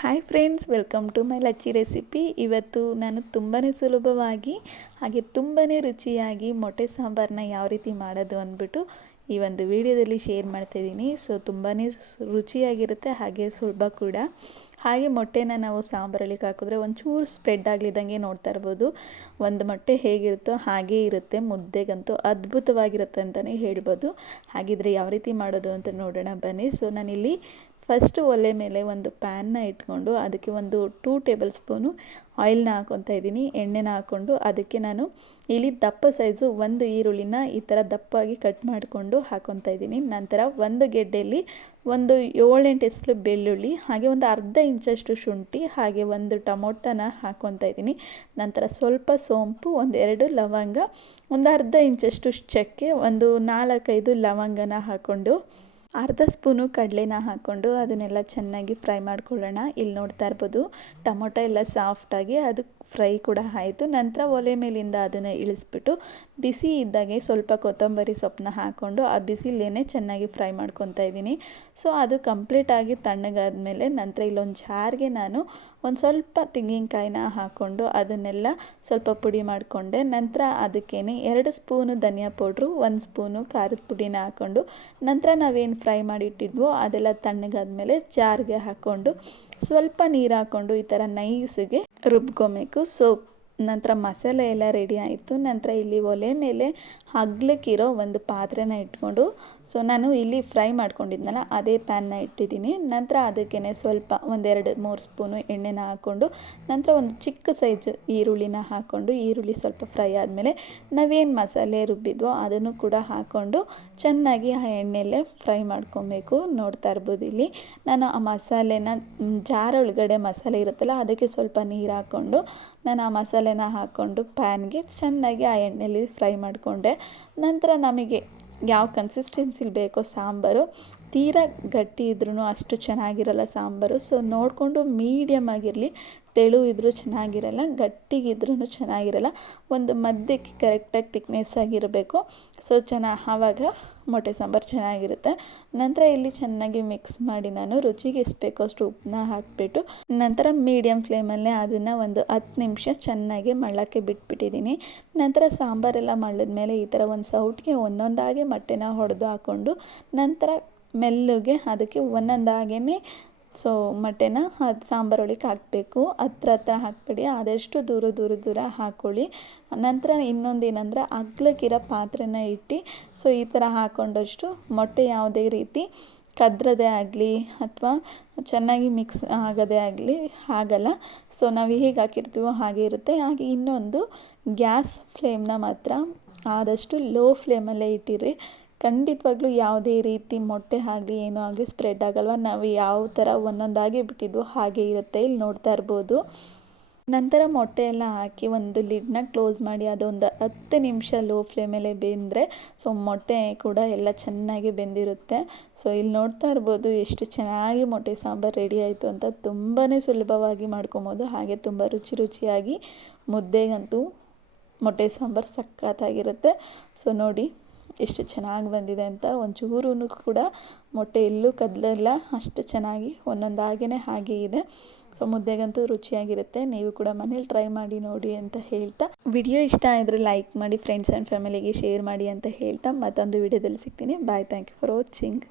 Hi friends welcome to my Lacchi recipe ಇವತ್ತು ನಾನು ತುಂಬಾ ಸುಲಭವಾಗಿ ಹಾಗೆ ತುಂಬಾ ರುಚಿಯಾಗಿ ಮೊಟ್ಟೆ ಸಾಂಬಾರನ್ನ ಯಾವ ರೀತಿ ಮಾಡೋದು ಅಂದ್ಬಿಟ್ಟು ಈ ಒಂದು ವಿಡಿಯೋದಲ್ಲಿ ಶೇರ್ ಮಾಡ್ತಾಯಿದ್ದೀನಿ ಸೊ ತುಂಬಾ ರುಚಿಯಾಗಿರುತ್ತೆ, ಹಾಗೆ ಸುಲಭ ಕೂಡ. ಹಾಗೆ ಮೊಟ್ಟೆನ ನಾವು ಸಾಂಬಾರಲ್ಲಿ ಹಾಕಿದ್ರೆ ಒಂಚೂರು ಸ್ಪ್ರೆಡ್ ಆಗಲಿದ್ದಂಗೆ ನೋಡ್ತಾ ಇರ್ಬೋದು. ಒಂದು ಮೊಟ್ಟೆ ಹೇಗಿರುತ್ತೋ ಹಾಗೇ ಇರುತ್ತೆ, ಮುದ್ದೆಗಂತೂ ಅದ್ಭುತವಾಗಿರುತ್ತೆ ಅಂತಲೇ ಹೇಳ್ಬೋದು. ಹಾಗಿದ್ರೆ ಯಾವ ರೀತಿ ಮಾಡೋದು ಅಂತ ನೋಡೋಣ, ಬನ್ನಿ. ಸೊ ನಾನಿಲ್ಲಿ ಫಸ್ಟು ಒಲೆ ಮೇಲೆ ಒಂದು ಪ್ಯಾನ್ನ ಇಟ್ಕೊಂಡು ಅದಕ್ಕೆ ಒಂದು ಟೂ ಟೇಬಲ್ ಸ್ಪೂನು ಆಯಿಲ್ನ ಹಾಕೊತಾ ಇದ್ದೀನಿ. ಎಣ್ಣೆನ ಹಾಕ್ಕೊಂಡು ಅದಕ್ಕೆ ನಾನು ಇಲ್ಲಿ ದಪ್ಪ ಸೈಜು ಒಂದು ಈರುಳ್ಳಿನ ಈ ಥರ ದಪ್ಪಾಗಿ ಕಟ್ ಮಾಡಿಕೊಂಡು ಹಾಕೊತಾ ಇದ್ದೀನಿ. ನಂತರ ಒಂದು ಗೆಡ್ಡೆಯಲ್ಲಿ ಒಂದು ಏಳೆಂಟು ಎಸಳು ಬೆಳ್ಳುಳ್ಳಿ, ಹಾಗೆ ಒಂದು ಅರ್ಧ ಇಂಚಷ್ಟು ಶುಂಠಿ, ಹಾಗೆ ಒಂದು ಟೊಮೊಟೊನ ಹಾಕೊತಾ ಇದ್ದೀನಿ. ನಂತರ ಸ್ವಲ್ಪ ಸೋಂಪು ಒಂದೆರಡು ಲವಂಗ, ಒಂದು ಅರ್ಧ ಇಂಚಷ್ಟು ಚಕ್ಕೆ, ಒಂದು ನಾಲ್ಕೈದು ಲವಂಗನ ಹಾಕ್ಕೊಂಡು ಅರ್ಧ ಸ್ಪೂನು ಕಡಲೆನ ಹಾಕ್ಕೊಂಡು ಅದನ್ನೆಲ್ಲ ಚೆನ್ನಾಗಿ ಫ್ರೈ ಮಾಡ್ಕೊಳ್ಳೋಣ. ಇಲ್ಲಿ ನೋಡ್ತಾ ಇರ್ಬೋದು, ಟೊಮೊಟೊ ಎಲ್ಲ ಸಾಫ್ಟಾಗಿ ಅದು ಫ್ರೈ ಕೂಡ ಆಯಿತು. ನಂತರ ಒಲೆ ಮೇಲಿಂದ ಅದನ್ನು ಇಳಿಸ್ಬಿಟ್ಟು ಬಿಸಿ ಇದ್ದಾಗೆ ಸ್ವಲ್ಪ ಕೊತ್ತಂಬರಿ ಸೊಪ್ಪನ್ನ ಹಾಕ್ಕೊಂಡು ಆ ಬಿಸಿಲೇನೆ ಚೆನ್ನಾಗಿ ಫ್ರೈ ಮಾಡ್ಕೊತಾ ಇದ್ದೀನಿ. ಸೊ, ಅದು ಕಂಪ್ಲೀಟಾಗಿ ತಣ್ಣಗಾದ್ಮೇಲೆ ನಂತರ ಇಲ್ಲೊಂದು ಜಾರಿಗೆ ನಾನು ಒಂದು ಸ್ವಲ್ಪ ತೆಂಗಿನಕಾಯಿನ ಹಾಕ್ಕೊಂಡು ಅದನ್ನೆಲ್ಲ ಸ್ವಲ್ಪ ಪುಡಿ ಮಾಡಿಕೊಂಡೆ. ನಂತರ ಅದಕ್ಕೇನೆ ಎರಡು ಸ್ಪೂನು ಧನಿಯಾ ಪೌಡ್ರು, ಒಂದು ಸ್ಪೂನು ಖಾರದ ಪುಡಿನ ಹಾಕ್ಕೊಂಡು ನಂತರ ನಾವೇನು ಫ್ರೈ ಮಾಡಿ ಮಾಡಿಟ್ಟಿದ್ವೋ ಅದೆಲ್ಲ ತಣ್ಣಗಾದ್ಮೇಲೆ ಜಾರ್ಗೆ ಹಾಕ್ಕೊಂಡು ಸ್ವಲ್ಪ ನೀರು ಹಾಕ್ಕೊಂಡು ಈ ಥರ ನೈಸಿಗೆ ರುಬ್ಕೊಬೇಕು. ಸೊ ನಂತರ ಮಸಾಲೆ ಎಲ್ಲ ರೆಡಿ ಆಯಿತು. ನಂತರ ಇಲ್ಲಿ ಒಲೆ ಮೇಲೆ ಹಗ್ಲಕ್ಕಿರೋ ಒಂದು ಪಾತ್ರೆನ ಇಟ್ಕೊಂಡು ಸೊ ನಾನು ಇಲ್ಲಿ ಫ್ರೈ ಮಾಡ್ಕೊಂಡಿದ್ನಲ್ಲ, ಅದೇ ಪ್ಯಾನ್ನ ಇಟ್ಟಿದ್ದೀನಿ. ನಂತರ ಅದಕ್ಕೇ ಸ್ವಲ್ಪ ಒಂದೆರಡು ಮೂರು ಸ್ಪೂನು ಎಣ್ಣೆನ ಹಾಕ್ಕೊಂಡು, ನಂತರ ಒಂದು ಚಿಕ್ಕ ಸೈಜ್ ಈರುಳ್ಳಿನ ಹಾಕ್ಕೊಂಡು, ಈರುಳ್ಳಿ ಸ್ವಲ್ಪ ಫ್ರೈ ಆದಮೇಲೆ ನಾವೇನು ಮಸಾಲೆ ರುಬ್ಬಿದ್ವೋ ಅದನ್ನು ಕೂಡ ಹಾಕ್ಕೊಂಡು ಚೆನ್ನಾಗಿ ಆ ಎಣ್ಣೆಯಲ್ಲೇ ಫ್ರೈ ಮಾಡ್ಕೊಬೇಕು. ನೋಡ್ತಾ ಇರ್ಬೋದು ಇಲ್ಲಿ. ನಾನು ಆ ಮಸಾಲೆನ ಜಾರ ಒಳಗಡೆ ಮಸಾಲೆ ಇರುತ್ತಲ್ಲ, ಅದಕ್ಕೆ ಸ್ವಲ್ಪ ನೀರು ಹಾಕ್ಕೊಂಡು ನಾನು ಆ ಮಸಾಲೆನ ಹಾಕ್ಕೊಂಡು ಪ್ಯಾನ್ಗೆ ಚೆನ್ನಾಗಿ ಆ ಎಣ್ಣೆಯಲ್ಲಿ ಫ್ರೈ ಮಾಡಿಕೊಂಡೆ. ನಂತರ ನಮಗೆ ಯಾವ ಕನ್ಸಿಸ್ಟೆನ್ಸಿಲಿ ಬೇಕೋ ಸಾಂಬಾರು ತೀರಾ ಗಟ್ಟಿ ಇದ್ರೂ ಅಷ್ಟು ಚೆನ್ನಾಗಿರಲ್ಲ ಸಾಂಬಾರು. ಸೊ ನೋಡಿಕೊಂಡು ಮೀಡಿಯಮ್ ಆಗಿರಲಿ, ತೆಳು ಇದ್ರೂ ಚೆನ್ನಾಗಿರಲ್ಲ ಗಟ್ಟಿಗಿದ್ರೂ ಚೆನ್ನಾಗಿರಲ್ಲ, ಒಂದು ಮಧ್ಯಕ್ಕೆ ಕರೆಕ್ಟಾಗಿ ತಿಕ್ನೆಸ್ ಆಗಿರಬೇಕು. ಸೊ ಚೆನ್ನಾಗಿ ಆವಾಗ ಮೊಟ್ಟೆ ಸಾಂಬಾರು ಚೆನ್ನಾಗಿರುತ್ತೆ. ನಂತರ ಇಲ್ಲಿ ಚೆನ್ನಾಗಿ ಮಿಕ್ಸ್ ಮಾಡಿ ನಾನು ರುಚಿಗೆ ಎಷ್ಟು ಬೇಕೋ ಅಷ್ಟು ಉಪ್ಪನ್ನ ಹಾಕಿಬಿಟ್ಟು, ನಂತರ ಮೀಡಿಯಮ್ ಫ್ಲೇಮಲ್ಲೇ ಅದನ್ನು ಒಂದು ಹತ್ತು ನಿಮಿಷ ಚೆನ್ನಾಗಿ ಮಳ್ಳಕ್ಕೆ ಬಿಟ್ಬಿಟ್ಟಿದ್ದೀನಿ ನಂತರ ಸಾಂಬಾರೆಲ್ಲ ಮಾಡಿದ್ಮೇಲೆ ಈ ಥರ ಒಂದು ಸೌಟ್ಗೆ ಒಂದೊಂದಾಗಿ ಮೊಟ್ಟೆನ ಹೊಡೆದು ಹಾಕ್ಕೊಂಡು ನಂತರ ಮೆಲ್ಲಗೆ ಅದಕ್ಕೆ ಒಂದೊಂದಾಗೇ ಸೊ ಮೊಟ್ಟೆನ ಅದು ಸಾಂಬಾರೊಳಗೆ ಹಾಕಬೇಕು. ಹತ್ರ ಹತ್ರ ಹಾಕ್ಬೇಡಿ, ಆದಷ್ಟು ದೂರ ದೂರ ದೂರ ಹಾಕ್ಕೊಳ್ಳಿ ನಂತರ ಇನ್ನೊಂದು ಏನಂದರೆ ಅಗ್ಲಕ್ಕಿರೋ ಪಾತ್ರೆನ ಇಟ್ಟು ಸೊ ಈ ಥರ ಹಾಕ್ಕೊಂಡಷ್ಟು ಮೊಟ್ಟೆ ಯಾವುದೇ ರೀತಿ ಕದ್ರದೇ ಆಗಲಿ ಅಥವಾ ಚೆನ್ನಾಗಿ ಮಿಕ್ಸ್ ಆಗೋದೇ ಆಗಲಿ ಆಗಲ್ಲ. ಸೊ ನಾವು ಹೇಗೆ ಹಾಕಿರ್ತೀವೋ ಹಾಗೆ ಇರುತ್ತೆ. ಹಾಗೆ ಇನ್ನೊಂದು ಗ್ಯಾಸ್ ಫ್ಲೇಮ್ನ ಮಾತ್ರ ಆದಷ್ಟು ಲೋ ಫ್ಲೇಮಲ್ಲೇ ಇಟ್ಟಿರಿ. ಖಂಡಿತವಾಗ್ಲೂ ಯಾವುದೇ ರೀತಿ ಮೊಟ್ಟೆ ಆಗಲಿ ಏನೂ ಆಗಲಿ ಸ್ಪ್ರೆಡ್ ಆಗಲ್ವ? ನಾವು ಯಾವ ಥರ ಒಂದೊಂದಾಗಿ ಬಿಟ್ಟಿದ್ವು ಹಾಗೆ ಇರುತ್ತೆ. ಇಲ್ಲಿ ನೋಡ್ತಾ ಇರ್ಬೋದು. ನಂತರ ಮೊಟ್ಟೆ ಎಲ್ಲ ಹಾಕಿ ಒಂದು ಲಿಡ್ನ ಕ್ಲೋಸ್ ಮಾಡಿ ಅದೊಂದು ಹತ್ತು ನಿಮಿಷ ಲೋ ಫ್ಲೇಮಲ್ಲೇ ಬೆಂದರೆ ಸೊ ಮೊಟ್ಟೆ ಕೂಡ ಎಲ್ಲ ಚೆನ್ನಾಗಿ ಬೆಂದಿರುತ್ತೆ. ಸೊ ಇಲ್ಲಿ ನೋಡ್ತಾ ಇರ್ಬೋದು ಎಷ್ಟು ಚೆನ್ನಾಗಿ ಮೊಟ್ಟೆ ಸಾಂಬಾರು ರೆಡಿ ಆಯಿತು ಅಂತ ತುಂಬಾ ಸುಲಭವಾಗಿ ಮಾಡ್ಕೊಬೋದು. ಹಾಗೆ ತುಂಬ ರುಚಿ ರುಚಿಯಾಗಿ ಮುದ್ದೆಗಂತೂ ಮೊಟ್ಟೆ ಸಾಂಬಾರು ಸಖತ್ತಾಗಿರುತ್ತೆ. ಸೊ ನೋಡಿ ಎಷ್ಟು ಚೆನ್ನಾಗಿ ಬಂದಿದೆ ಅಂತ ಒಂಚೂರು ಕೂಡ ಮೊಟ್ಟೆ ಎಲ್ಲೂ ಕದಲಿಲ್ಲ ಅಷ್ಟು ಚೆನ್ನಾಗಿ ಒಂದೊಂದಾಗೇ ಹಾಗೆ ಇದೆ. ಸೊ ಮುದ್ದೆಗಂತೂ ರುಚಿಯಾಗಿರುತ್ತೆ. ನೀವು ಕೂಡ ಮನೇಲಿ ಟ್ರೈ ಮಾಡಿ ನೋಡಿ ಅಂತ ಹೇಳ್ತಾ. ವಿಡಿಯೋ ಇಷ್ಟ ಆದರೆ ಲೈಕ್ ಮಾಡಿ ಫ್ರೆಂಡ್ಸ್ ಆ್ಯಂಡ್ ಫ್ಯಾಮಿಲಿಗೆ ಶೇರ್ ಮಾಡಿ ಅಂತ ಹೇಳ್ತಾ. ಮತ್ತೊಂದು ವಿಡಿಯೋದಲ್ಲಿ ಸಿಗ್ತೀನಿ. Bye thank you for watching